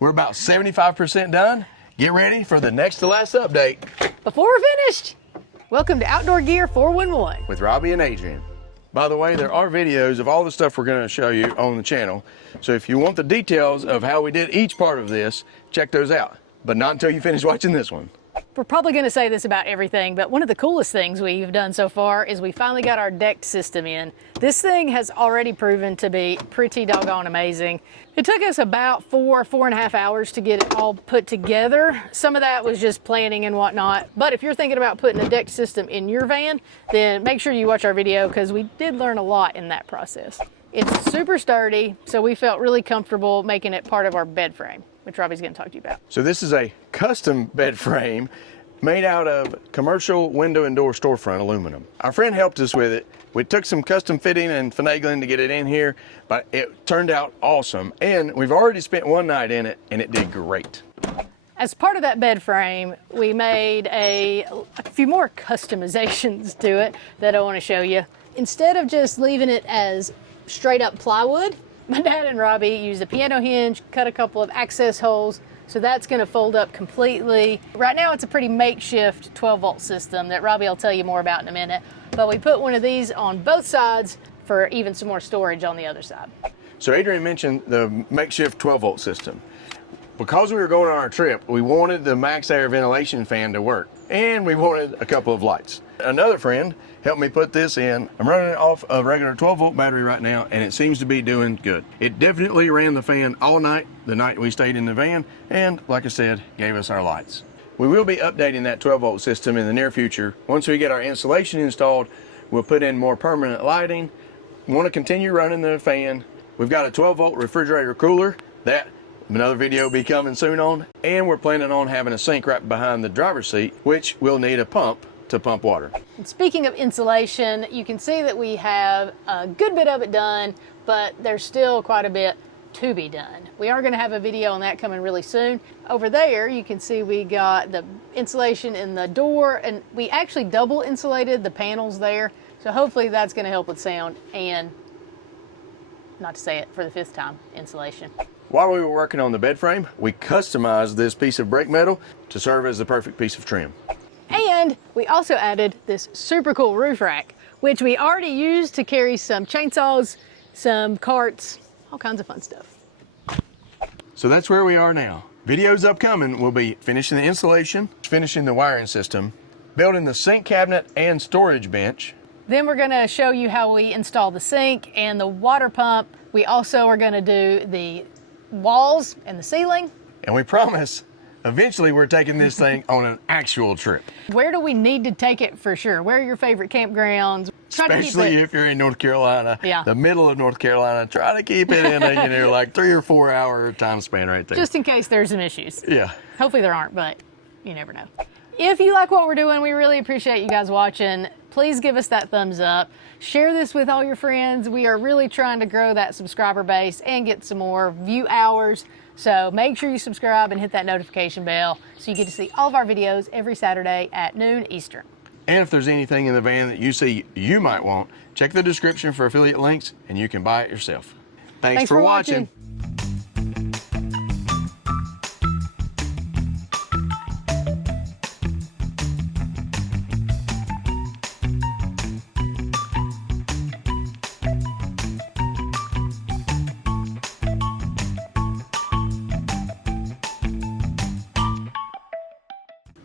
We're about 75% done. Get ready for the next to last update. Before we're finished, welcome to Outdoor Gear 411 with Robbie and Adrian. By the way, there are videos of all the stuff we're going to show you on the channel. So if you want the details of how we did each part of this, check those out. But not until you finish watching this one. We're probably going to say this about everything, but one of the coolest things we've done so far is we finally got our deck system in. This thing has already proven to be pretty doggone amazing. It took us about 4.5 hours to get it all put together. Some of that was just planning and whatnot. But if you're thinking about putting a deck system in your van, then make sure you watch our video because we did learn a lot in that process. It's super sturdy, so we felt really comfortable making it part of our bed frame, which Robbie's going to talk to you about. So this is a custom bed frame made out of commercial window and door storefront aluminum. Our friend helped us with it. We took some custom fitting and finagling to get it in here, but it turned out awesome. And we've already spent one night in it and it did great. As part of that bed frame, we made a few more customizations to it that I want to show you. Instead of just leaving it as straight up plywood, my dad and Robbie used a piano hinge, cut a couple of access holes, so that's going to fold up completely. Right now it's a pretty makeshift 12-volt system that Robbie will tell you more about in a minute, but we put one of these on both sides for even some more storage on the other side. So Adrian mentioned the makeshift 12-volt system. Because we were going on our trip, we wanted the max air ventilation fan to work, and we wanted a couple of lights. Another friend helped me put this in. I'm running it off a regular 12-volt battery right now, and it seems to be doing good. It definitely ran the fan all night, the night we stayed in the van, and like I said, gave us our lights. We will be updating that 12-volt system in the near future. Once we get our insulation installed, we'll put in more permanent lighting. We want to continue running the fan. We've got a 12-volt refrigerator cooler that another video will be coming soon on, and we're planning on having a sink right behind the driver's seat, which will need a pump to pump water. And speaking of insulation, you can see that we have a good bit of it done, but there's still quite a bit to be done. We are going to have a video on that coming really soon. Over there, you can see we got the insulation in the door, and we actually double insulated the panels there. So hopefully that's going to help with sound and, not to say it for the 5th time, insulation. While we were working on the bed frame, we customized this piece of brake metal to serve as the perfect piece of trim. And we also added this super cool roof rack, which we already used to carry some chainsaws, some carts, all kinds of fun stuff. So that's where we are now. Videos upcoming will be finishing the insulation, finishing the wiring system, building the sink cabinet and storage bench. Then we're going to show you how we install the sink and the water pump. We also are going to do the walls and the ceiling. And we promise, eventually we're taking this thing on an actual trip. Where do we need to take it for sure? Where are your favorite campgrounds? Especially if you're in North Carolina, the middle of North Carolina, try to keep it in a like 3 or 4 hour time span right there. Just in case there's some issues. Yeah. Hopefully there aren't, but you never know. If you like what we're doing, we really appreciate you guys watching. Please give us that thumbs up. Share this with all your friends. We are really trying to grow that subscriber base and get some more view hours. So make sure you subscribe and hit that notification bell so you get to see all of our videos every Saturday at noon Eastern. And if there's anything in the van that you see you might want, check the description for affiliate links and you can buy it yourself. Thanks for watching.